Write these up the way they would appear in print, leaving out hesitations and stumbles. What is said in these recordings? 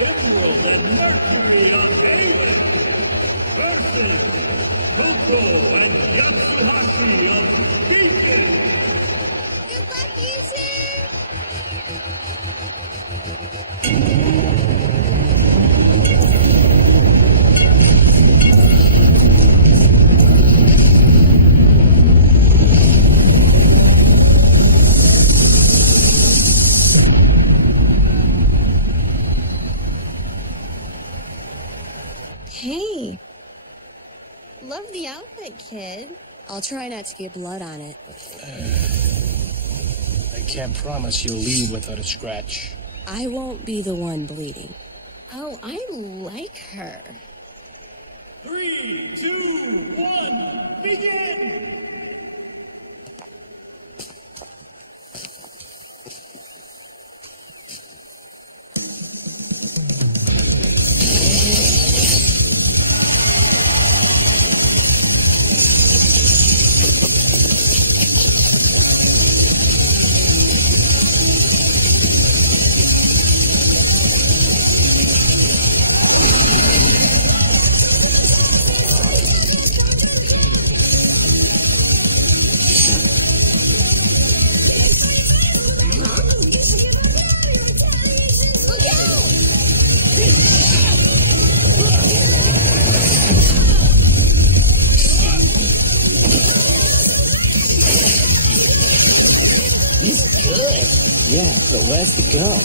Emerald and Mercury of Haven versus Koko and Yatsuhashi of Beacon. Good luck, you two! Hey. Love the outfit, kid. I'll try not to get blood on it. I can't promise you'll leave without a scratch. I won't be the one bleeding. Oh, I like her. 3, 2, 1, begin! Yeah, but where's the girl?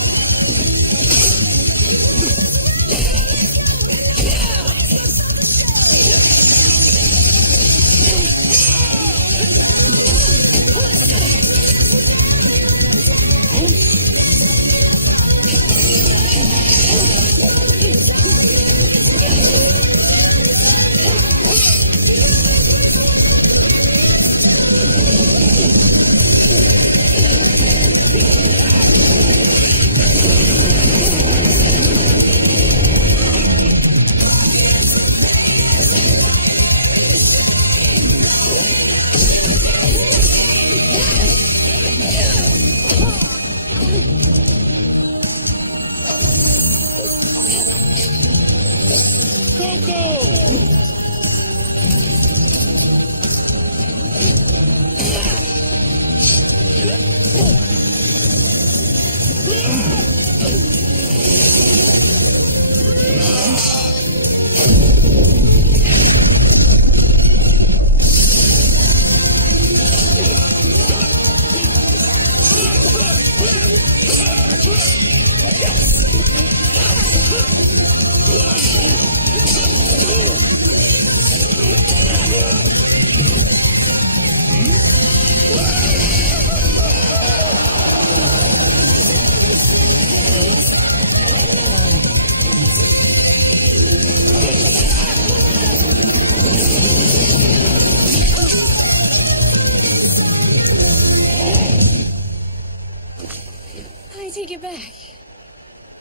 back.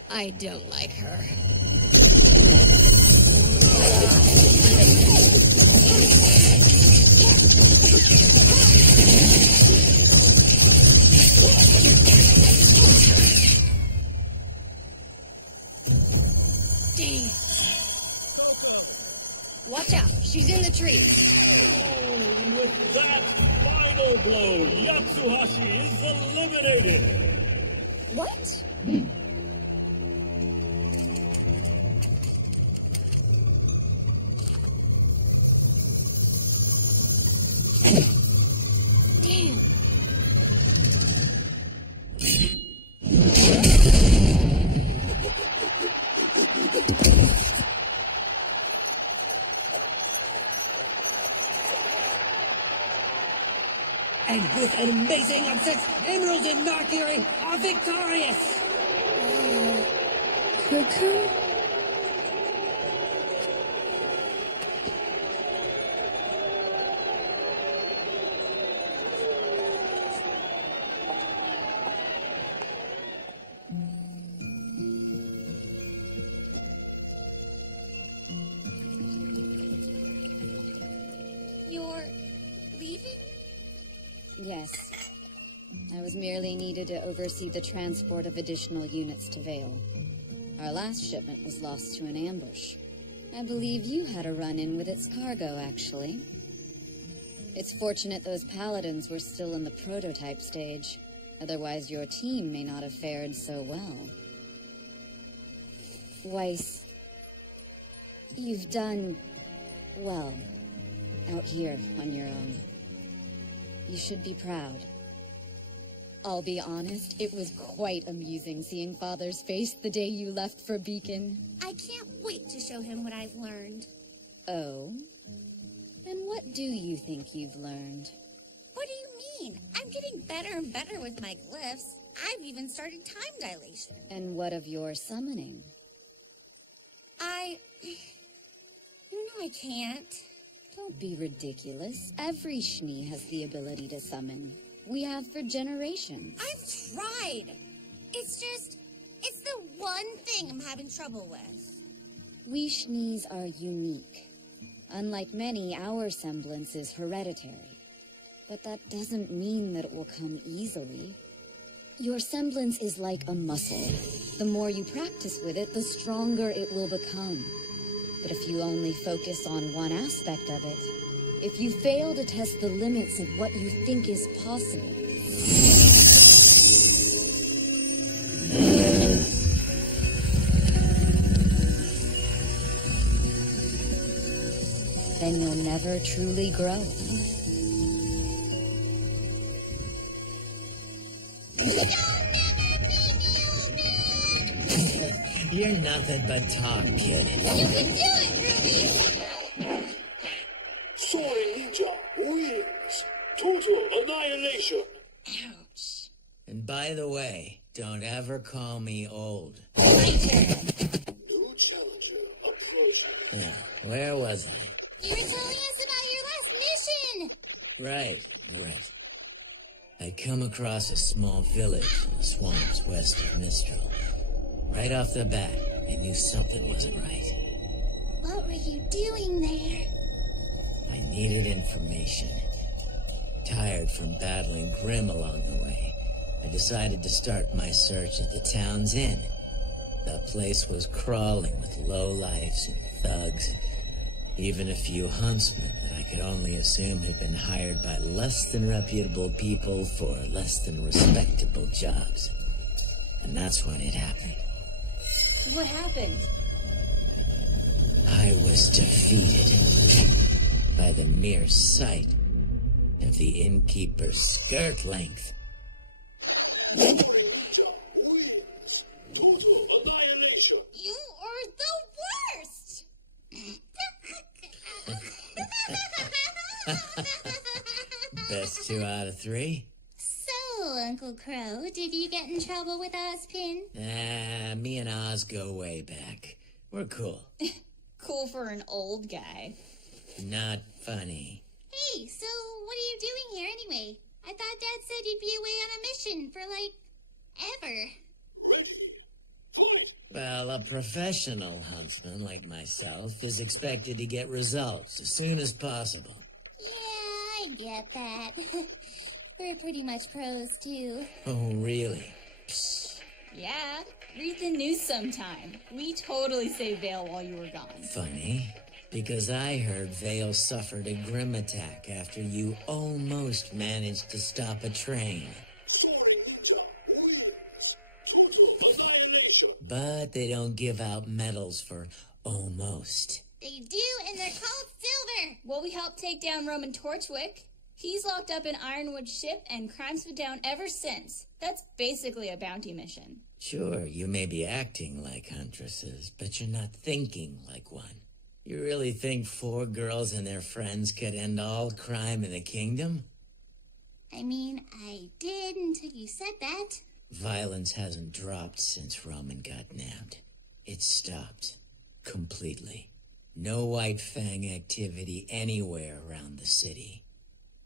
I don't like her. Damn. Watch out, she's in the trees. Oh, and with that final blow, Yatsuhashi is eliminated. What? Damn. And with an amazing upset, Emerald and Mercury are victorious! Cuckoo? You're leaving? Yes. I was merely needed to oversee the transport of additional units to Vale. Our last shipment was lost to an ambush. I believe you had a run-in with its cargo, actually. It's fortunate those paladins were still in the prototype stage. Otherwise, your team may not have fared so well. Weiss, you've done well out here on your own. You should be proud. I'll be honest, it was quite amusing seeing Father's face the day you left for Beacon. I can't wait to show him what I've learned. Oh? And what do you think you've learned? What do you mean? I'm getting better and better with my glyphs. I've even started time dilation. And what of your summoning? You know I can't. Don't be ridiculous. Every Schnee has the ability to summon. We have for generations. I've tried. It's the one thing I'm having trouble with. We Schnees are unique. Unlike many, our semblance is hereditary. But that doesn't mean that it will come easily. Your semblance is like a muscle. The more you practice with it, the stronger it will become. But if you only focus on one aspect of it, if you fail to test the limits of what you think is possible, then you'll never truly grow. You're nothing but talk, kid. You can do it, Ruby! Soaring Ninja wins. Total annihilation. Ouch. And by the way, don't ever call me old. New challenger approaching. Now, where was I? You were telling us about your last mission! Right. I come across a small village in the swamps west of Mistral. Right off the bat, I knew something wasn't right. What were you doing there? I needed information. Tired from battling Grimm along the way, I decided to start my search at the town's inn. The place was crawling with lowlifes and thugs, even a few huntsmen that I could only assume had been hired by less than reputable people for less than respectable jobs. And that's when it happened. What happened? I was defeated by the mere sight of the innkeeper's skirt length. Soaring Ninja wins. Total annihilation. You are the worst! Best 2 out of 3? So, Uncle Crow, did you get in trouble with Ozpin? Me and Oz go way back. We're cool. Cool for an old guy. Not funny. Hey, so what are you doing here anyway? I thought Dad said you'd be away on a mission for, ever. Well, a professional huntsman like myself is expected to get results as soon as possible. Yeah, I get that. We're pretty much pros, too. Oh, really? Yeah, read the news sometime. We totally saved Vale while you were gone. Funny, because I heard Vale suffered a grim attack after you almost managed to stop a train. But they don't give out medals for almost. They do, and they're called silver. Well, we helped take down Roman Torchwick. He's locked up in Ironwood's ship, and crime's been down ever since. That's basically a bounty mission. Sure, you may be acting like huntresses, but you're not thinking like one. You really think 4 girls and their friends could end all crime in the kingdom? I mean, I did until you said that. Violence hasn't dropped since Roman got nabbed. It's stopped. Completely. No White Fang activity anywhere around the city.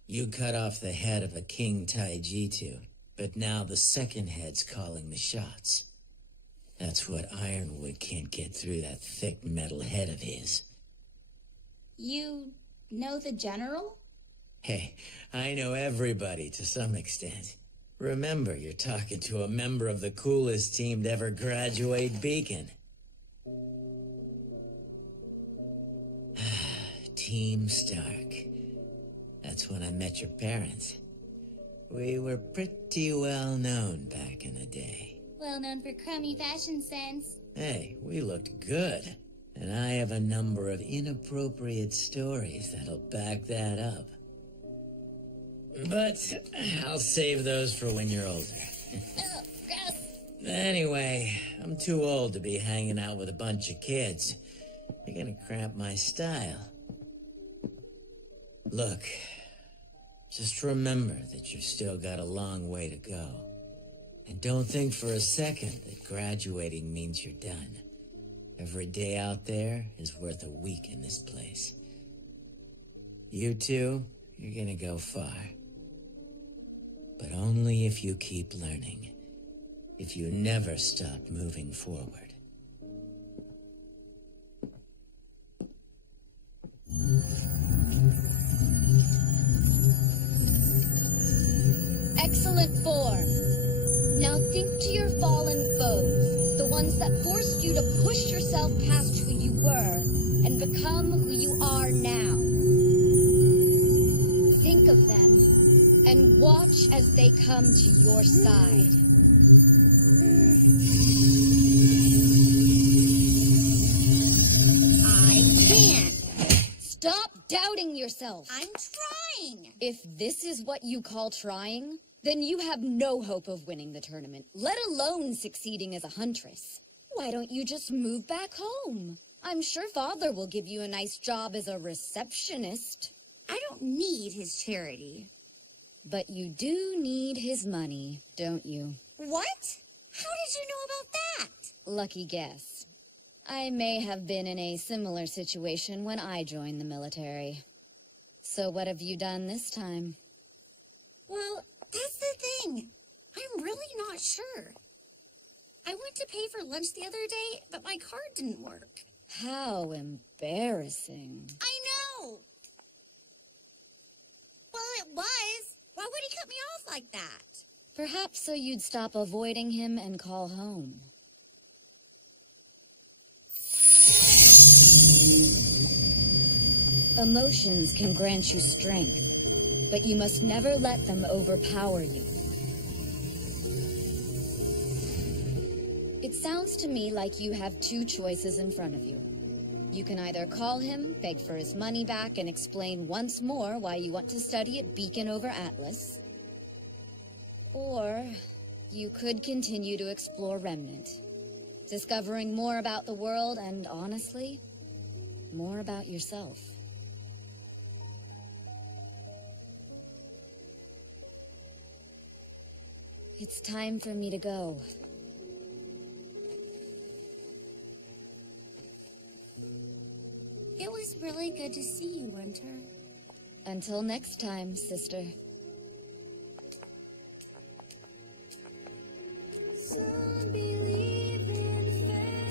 You cut off the head of a King Taijitu, but now the second head's calling the shots. That's what Ironwood can't get through that thick metal head of his. You know the general? Hey, I know everybody to some extent. Remember, you're talking to a member of the coolest team to ever graduate Beacon. Team Stark. That's when I met your parents. We were pretty well known back in the day. Well known for crummy fashion sense. Hey, we looked good. And I have a number of inappropriate stories that'll back that up. But I'll save those for when you're older. Oh, gross. Anyway, I'm too old to be hanging out with a bunch of kids. You're gonna cramp my style. Look, just remember that you've still got a long way to go. And don't think for a second that graduating means you're done. Every day out there is worth a week in this place. You two, you're gonna go far. But only if you keep learning. If you never stop moving forward. Excellent form. Now think to your fallen foes, the ones that forced you to push yourself past who you were and become who you are now. Think of them and watch as they come to your side. I can't. Stop doubting yourself. I'm trying. If this is what you call trying, then you have no hope of winning the tournament, let alone succeeding as a huntress. Why don't you just move back home? I'm sure Father will give you a nice job as a receptionist. I don't need his charity. But you do need his money, don't you? What? How did you know about that? Lucky guess. I may have been in a similar situation when I joined the military. So what have you done this time? Well, that's the thing. I'm really not sure. I went to pay for lunch the other day, but my card didn't work. How embarrassing. I know! Well, it was. Why would he cut me off like that? Perhaps so you'd stop avoiding him and call home. Emotions can grant you strength, but you must never let them overpower you. It sounds to me like you have 2 choices in front of you. You can either call him, beg for his money back, and explain once more why you want to study at Beacon over Atlas. Or you could continue to explore Remnant, discovering more about the world and, honestly, more about yourself. It's time for me to go. It was really good to see you, Winter. Until next time, sister. Some believe in fairy